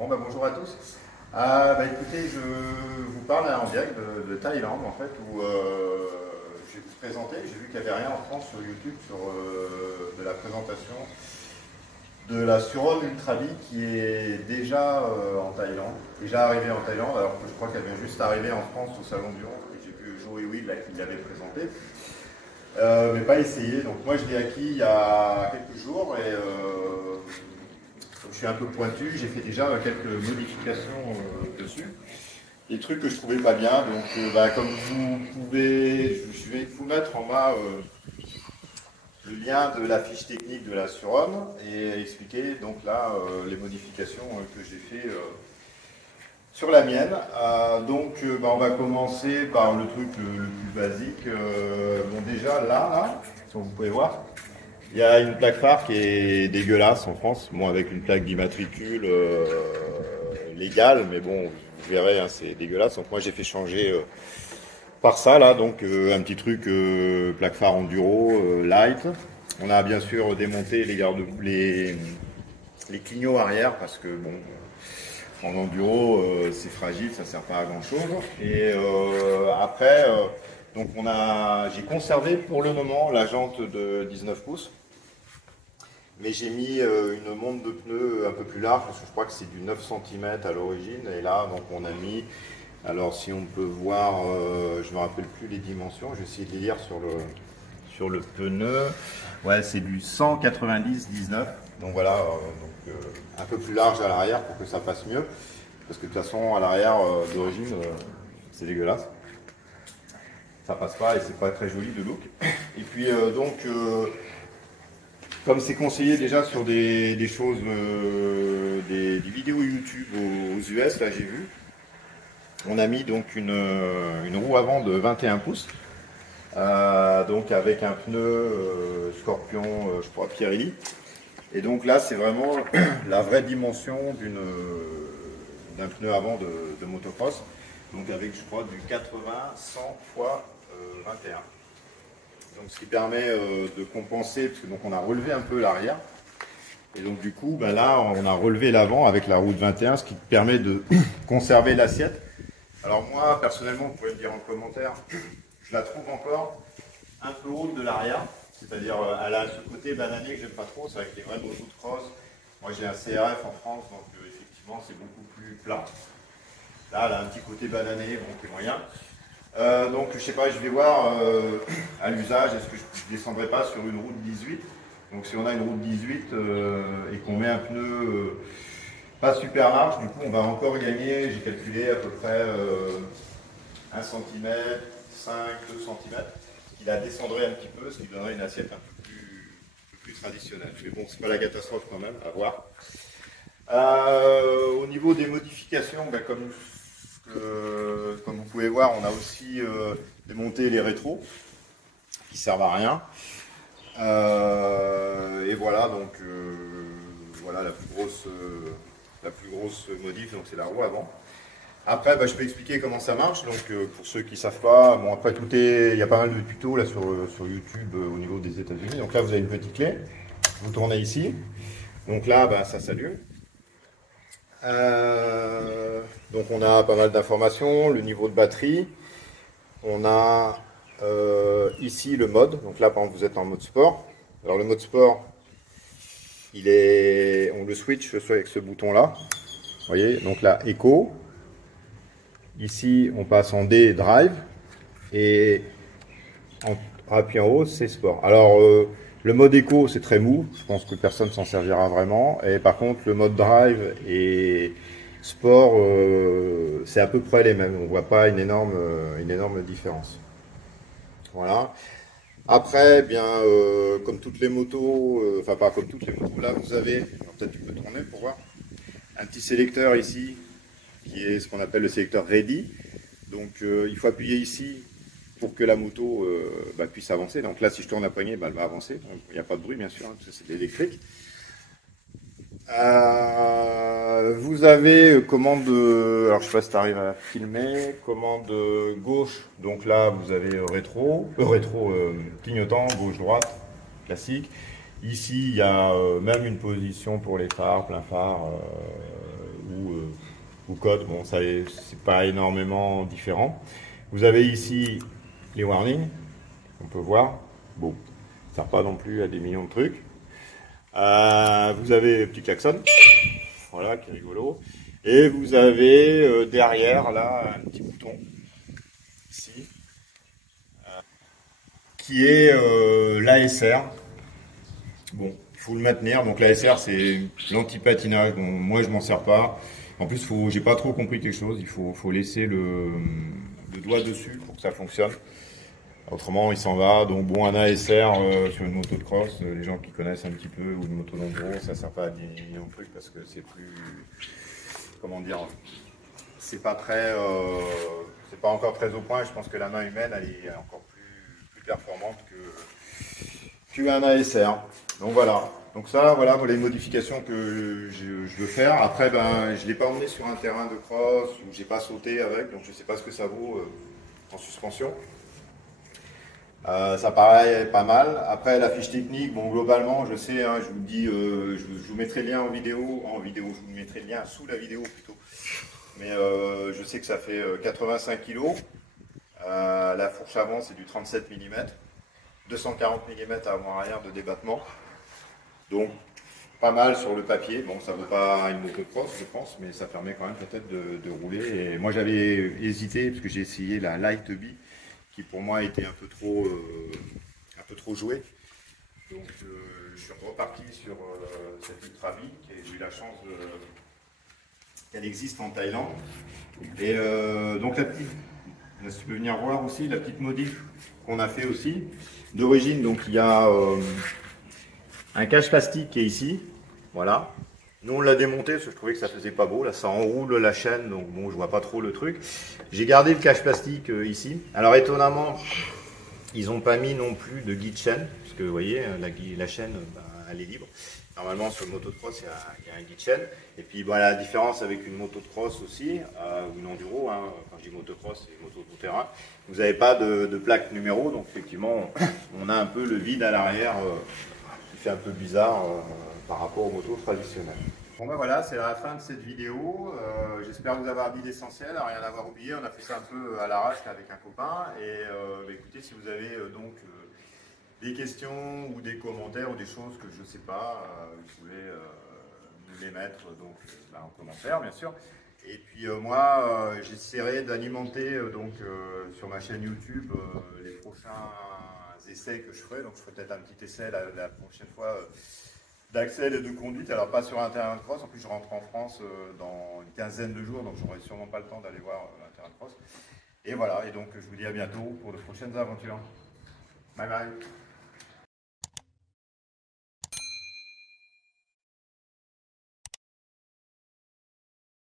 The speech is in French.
Bon, bonjour à tous. Écoutez, je vous parle en direct de Thaïlande, en fait, où je vais vous présenter. J'ai vu qu'il n'y avait rien en France sur YouTube sur de la présentation de la Suron Ultra Bee qui est déjà en Thaïlande, déjà arrivée en Thaïlande, alors que je crois qu'elle vient juste arriver en France au Salon du Monde. J'ai vu Joe et Will là, qui l'avait présenté. Mais pas essayé. Donc moi je l'ai acquis il y a quelques jours et comme je suis un peu pointu, j'ai fait déjà quelques modifications dessus. Des trucs que je trouvais pas bien. Donc comme vous pouvez, je vais vous mettre en bas le lien de la fiche technique de la Suron et expliquer donc là les modifications que j'ai fait sur la mienne. On va commencer par le truc le plus basique. Déjà là, comme vous pouvez voir, il y a une plaque phare qui est dégueulasse en France, avec une plaque d'immatricule légale, mais bon, vous verrez, hein, c'est dégueulasse. Donc moi j'ai fait changer par ça là, un petit truc plaque phare enduro light. On a bien sûr démonté les clignots arrière parce que bon. En enduro, c'est fragile, ça sert pas à grand chose. Et après, j'ai conservé pour le moment la jante de 19 pouces. Mais j'ai mis une monte de pneus un peu plus large, parce que je crois que c'est du 9 cm à l'origine. Et là, donc on a mis, alors si on peut voir, je ne me rappelle plus les dimensions, je vais essayer de les lire sur le pneu. Ouais, c'est du 190-19. Donc voilà, un peu plus large à l'arrière pour que ça passe mieux. Parce que de toute façon, à l'arrière d'origine, c'est dégueulasse. Ça passe pas et c'est pas très joli de look. Et puis comme c'est conseillé déjà sur des choses, des vidéos YouTube aux US, là j'ai vu, on a mis donc une roue avant de 21 pouces. Avec un pneu Scorpion, je crois Pirelli. Et donc là, c'est vraiment la vraie dimension d'un pneu avant de motocross. Donc avec, je crois, du 80-100 x 21. Donc ce qui permet de compenser, parce que donc on a relevé un peu l'arrière. Et donc du coup, là, on a relevé l'avant avec la roue de 21, ce qui permet de conserver l'assiette. Alors moi, personnellement, vous pouvez me dire en commentaire, je la trouve encore un peu haute de l'arrière. C'est-à-dire, elle a ce côté banané que j'aime pas trop, c'est avec les vrais motos de cross. Moi j'ai un CRF en France, donc effectivement c'est beaucoup plus plat. Là, elle a un petit côté banané, bon, qui est moyen. Je sais pas, je vais voir à l'usage, est-ce que je ne descendrai pas sur une route 18. Donc si on a une route 18 et qu'on met un pneu pas super large, du coup on va encore gagner, j'ai calculé à peu près 1 cm, 5, 2 cm. Il la descendrait un petit peu, ce qui donnerait une assiette un peu plus traditionnelle. Mais bon, c'est pas la catastrophe quand même, à voir. Au niveau des modifications, comme vous pouvez voir, on a aussi démonté les rétros, qui servent à rien. Et voilà, voilà la plus grosse modif, donc c'est la roue avant. Après, je peux expliquer comment ça marche. Donc, pour ceux qui ne savent pas, bon, après, il y a pas mal de tutos là, sur YouTube au niveau des États-Unis. Donc là, vous avez une petite clé. Vous tournez ici. Donc là, ça s'allume. Donc, on a pas mal d'informations. Le niveau de batterie. On a ici le mode. Donc là, par exemple, vous êtes en mode sport. Alors, le mode sport, on le switch avec ce bouton-là. Vous voyez, donc là, Eco. Ici, on passe en D, drive, et en appuyant en haut, c'est sport. Alors, le mode éco, c'est très mou, je pense que personne s'en servira vraiment. Et par contre, le mode drive et sport, c'est à peu près les mêmes. On ne voit pas une énorme différence. Voilà. Après, comme toutes les motos, enfin pas comme toutes les motos, là vous avez, peut-être tu peux tourner pour voir, un petit sélecteur ici, qui est ce qu'on appelle le sélecteur ready. Donc il faut appuyer ici pour que la moto puisse avancer. Donc là si je tourne la poignée, elle va avancer. Donc, il n'y a pas de bruit bien sûr, hein, parce que c'est de l'électrique. Vous avez commande, alors je sais pas si tu arrives à filmer, commande gauche, donc là vous avez rétro clignotant, gauche-droite, classique. Ici il y a même une position pour les phares, plein phare, ou ou code. Bon, ça c'est pas énormément différent. Vous avez ici les warnings, on peut voir. Bon, ça sert pas non plus à des millions de trucs. Vous avez le petit klaxon, voilà, qui est rigolo. Et vous avez derrière là un petit bouton ici qui est l'ASR. Bon, il faut le maintenir. Donc l'ASR c'est l'anti-patinage. Bon, moi je m'en sers pas. En plus, j'ai pas trop compris quelque chose. Il faut laisser le doigt dessus pour que ça fonctionne. Autrement, il s'en va. Donc bon, un ASR sur une moto de cross, les gens qui connaissent un petit peu, ou une moto d'enduro, ça sert pas à des millions de trucs parce que c'est plus, comment dire, c'est pas très, c'est pas encore très au point. Je pense que la main humaine, elle est encore plus performante qu'un ASR. Donc voilà. Donc ça, voilà les modifications que je veux faire. Après, ben, je l'ai pas emmené sur un terrain de cross où j'ai pas sauté avec, donc je sais pas ce que ça vaut en suspension. Ça paraît pas mal. Après la fiche technique, bon globalement, je sais, hein, je vous dis, je vous mettrai le lien je vous mettrai le lien sous la vidéo plutôt. Mais je sais que ça fait 85 kg. La fourche avant c'est du 37 mm, 240 mm avant arrière de débattement. Donc pas mal sur le papier. Bon, ça vaut pas une moto cross, je pense, mais ça permet quand même peut-être de rouler. Et moi j'avais hésité parce que j'ai essayé la Light Bee, qui pour moi était un peu trop joué. Donc je suis reparti sur cette Ultra Bee et j'ai eu la chance qu'elle existe en Thaïlande. Et donc la petite, là, si tu peux venir voir aussi la petite modif qu'on a fait aussi. D'origine, donc il y a un cache plastique qui est ici, voilà. Nous on l'a démonté parce que je trouvais que ça faisait pas beau, là ça enroule la chaîne, donc bon je vois pas trop le truc. J'ai gardé le cache plastique ici. Alors étonnamment, ils n'ont pas mis non plus de guide chaîne, parce que vous voyez, la chaîne, ben, elle est libre. Normalement sur une moto de cross, il y a un guide chaîne. Et puis ben, la différence avec une moto de cross aussi, ou une enduro, hein, quand je dis moto cross, c'est moto tout terrain, vous n'avez pas de plaque numéro, donc effectivement on a un peu le vide à l'arrière qui fait un peu bizarre par rapport aux motos traditionnelles. Bon ben voilà, c'est la fin de cette vidéo. J'espère vous avoir dit l'essentiel, rien avoir oublié. On a fait ça un peu à l'arrache avec un copain. Et bah, écoutez, si vous avez donc des questions ou des commentaires ou des choses que je ne sais pas, vous pouvez nous les mettre donc, en commentaire, bien sûr. Et puis moi, j'essaierai d'alimenter donc sur ma chaîne YouTube les prochains essais que je ferai. Donc je ferai peut-être un petit essai la prochaine fois. D'accès et de conduite, alors pas sur un terrain de cross, en plus je rentre en France dans une quinzaine de jours, donc j'aurai sûrement pas le temps d'aller voir un terrain de cross. Et voilà, et donc je vous dis à bientôt pour de prochaines aventures. Bye bye.